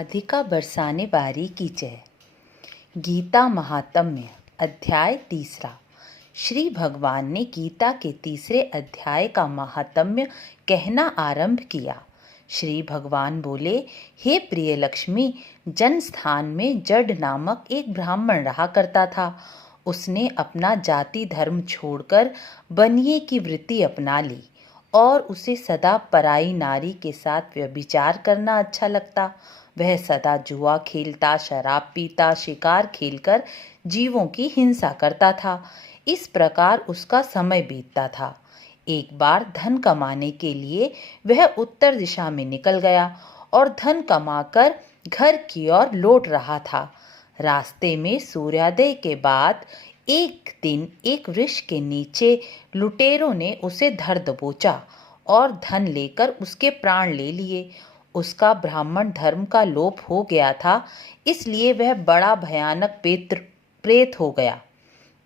राधिका बरसाने बारी की जय। गीता महात्म्य अध्याय तीसरा। श्री भगवान ने गीता के तीसरे अध्याय का महात्म्य कहना आरंभ किया। श्री भगवान बोले, हे प्रिय लक्ष्मी, जनस्थान में जड नामक एक ब्राह्मण रहा करता था। उसने अपना जाति धर्म छोड़कर बनिए की वृत्ति अपना ली और उसे सदा पराई नारी के साथ व्यभिचार करना अच्छा लगता। वह सदा जुआ खेलता, शराब पीता, शिकार खेलकर जीवों की हिंसा करता था। इस प्रकार उसका समय बीतता था। एक बार धन कमाने के लिए वह उत्तर दिशा में निकल गया और धन कमाकर घर की ओर लौट रहा था। रास्ते में सूर्योदय के बाद एक दिन एक वृक्ष के नीचे लुटेरों ने उसे धर दबोचा और धन लेकर उसके प्राण ले लिए। उसका ब्राह्मण धर्म का लोप हो गया था, इसलिए वह बड़ा भयानक प्रेत हो गया।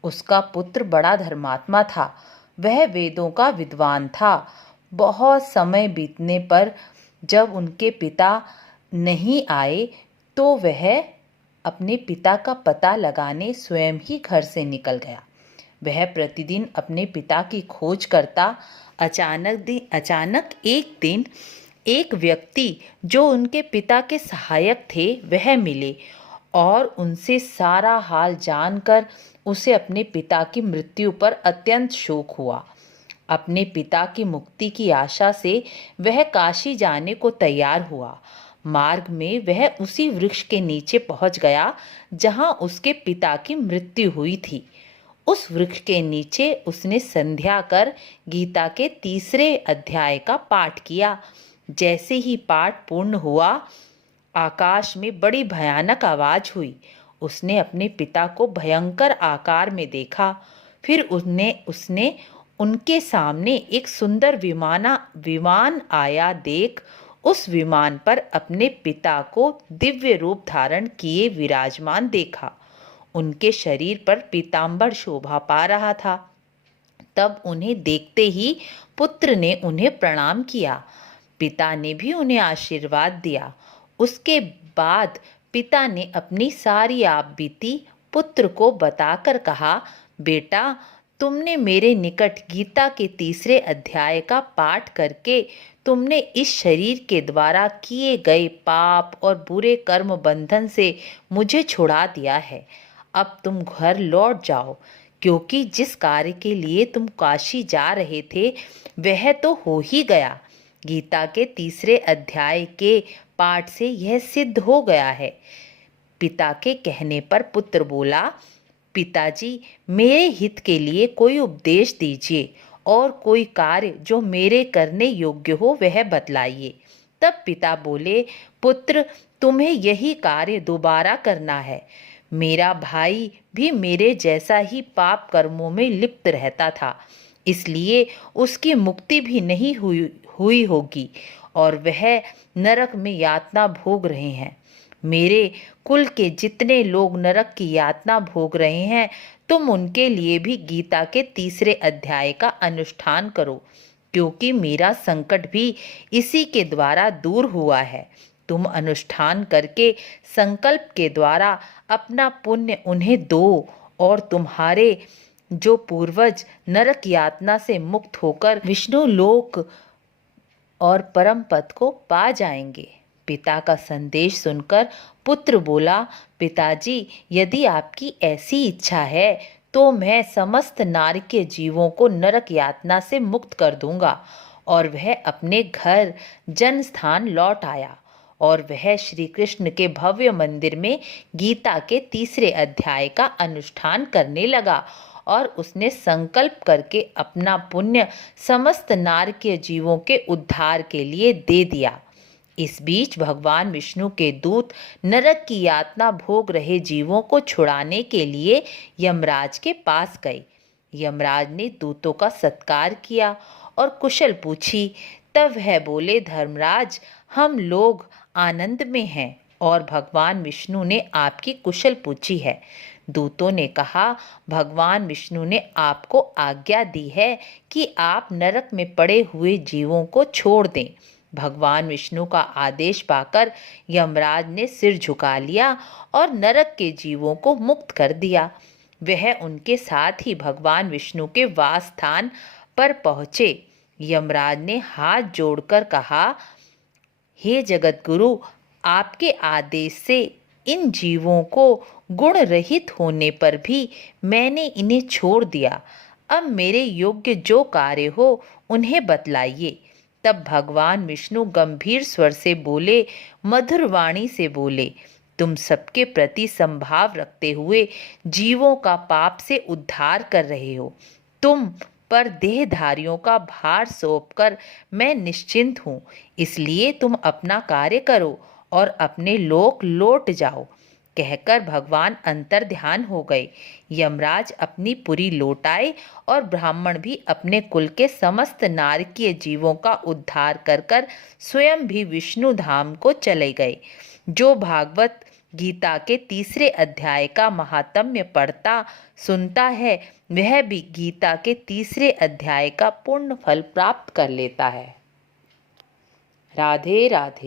उसका पुत्र बड़ा धर्मात्मा था। वह वेदों का विद्वान था। बहुत समय बीतने पर जब उनके पिता नहीं आए तो वह अपने पिता का पता लगाने स्वयं ही घर से निकल गया। वह प्रतिदिन अपने पिता की खोज करता। अचानक एक दिन एक व्यक्ति जो उनके पिता के सहायक थे वह मिले और उनसे सारा हाल जानकर उसे अपने पिता की मृत्यु पर अत्यंत शोक हुआ। अपने पिता की मुक्ति की आशा से वह काशी जाने को तैयार हुआ। मार्ग में वह उसी वृक्ष के नीचे पहुंच गया जहां उसके पिता की मृत्यु हुई थी। उस वृक्ष के नीचे उसने संध्या कर गीता के तीसरे अध्याय का पाठ किया। जैसे ही पाठ पूर्ण हुआ, आकाश में बड़ी भयानक आवाज हुई। उसने अपने पिता को भयंकर आकार में देखा। फिर उसने उनके सामने एक सुंदर विमान आया देख उस विमान पर अपने पिता को दिव्य रूप धारण किए विराजमान देखा। उनके शरीर पर पीतांबर शोभा पा रहा था। तब उन्हें देखते ही पुत्र ने उन्हें प्रणाम किया। पिता ने भी उन्हें आशीर्वाद दिया। उसके बाद पिता ने अपनी सारी आपबीती पुत्र को बताकर कहा, बेटा, तुमने मेरे निकट गीता के तीसरे अध्याय का पाठ करके तुमने इस शरीर के द्वारा किए गए पाप और बुरे कर्म बंधन से मुझे छुड़ा दिया है। अब तुम घर लौट जाओ, क्योंकि जिस कार्य के लिए तुम काशी जा रहे थे वह तो हो ही गया। गीता के तीसरे अध्याय के पाठ से यह सिद्ध हो गया है। पिता के कहने पर पुत्र बोला, पिताजी, मेरे हित के लिए कोई उपदेश दीजिए और कोई कार्य जो मेरे करने योग्य हो वह बतलाइए। तब पिता बोले, पुत्र, तुम्हें यही कार्य दोबारा करना है। मेरा भाई भी मेरे जैसा ही पाप कर्मों में लिप्त रहता था, इसलिए उसकी मुक्ति भी नहीं हुई होगी और वह नरक में यातना भोग रहे हैं। मेरे कुल के जितने लोग नरक की यातना भोग रहे हैं, तुम उनके लिए भी गीता के तीसरे अध्याय का अनुष्ठान करो, क्योंकि मेरा संकट भी इसी के द्वारा दूर हुआ है। तुम अनुष्ठान करके संकल्प के द्वारा अपना पुण्य उन्हें दो और तुम्हारे जो पूर्वज नरक यातना से मुक्त होकर विष्णु लोक और परम पद को पा जाएंगे। पिता का संदेश सुनकर पुत्र बोला, पिताजी, यदि आपकी ऐसी इच्छा है तो मैं समस्त नारकीय जीवों को नरक यातना से मुक्त कर दूंगा। और वह अपने घर जन्मस्थान लौट आया और वह श्री कृष्ण के भव्य मंदिर में गीता के तीसरे अध्याय का अनुष्ठान करने लगा और उसने संकल्प करके अपना पुण्य समस्त नारकीय जीवों के उद्धार के लिए दे दिया। इस बीच भगवान विष्णु के दूत नरक की यातना भोग रहे जीवों को छुड़ाने के लिए यमराज के पास गए। यमराज ने दूतों का सत्कार किया और कुशल पूछी। तब वह बोले, धर्मराज, हम लोग आनंद में हैं और भगवान विष्णु ने आपकी कुशल पूछी है। दूतों ने कहा, भगवान विष्णु ने आपको आज्ञा दी है कि आप नरक में पड़े हुए जीवों को छोड़ दें। भगवान विष्णु का आदेश पाकर यमराज ने सिर झुका लिया और नरक के जीवों को मुक्त कर दिया। वह उनके साथ ही भगवान विष्णु के वास स्थान पर पहुँचे। यमराज ने हाथ जोड़कर कहा, हे जगतगुरु, आपके आदेश से इन जीवों को गुण रहित होने पर भी मैंने इन्हें छोड़ दिया। अब मेरे योग्य जो कार्य हो उन्हें बतलाइए। तब भगवान विष्णु गंभीर स्वर से बोले, मधुर वाणी से बोले, तुम सबके प्रति संभाव रखते हुए जीवों का पाप से उद्धार कर रहे हो। तुम पर देहधारियों का भार सौंपकर मैं निश्चिंत हूँ, इसलिए तुम अपना कार्य करो और अपने लोक लौट जाओ। कहकर भगवान अंतर ध्यान हो गए। यमराज अपनी पुरी लौट आए और ब्राह्मण भी अपने कुल के समस्त नारकीय जीवों का उद्धार कर कर स्वयं भी विष्णु धाम को चले गए। जो भागवत गीता के 3 अध्याय का महात्म्य पढ़ता सुनता है, वह भी गीता के 3 अध्याय का पूर्ण फल प्राप्त कर लेता है। राधे राधे।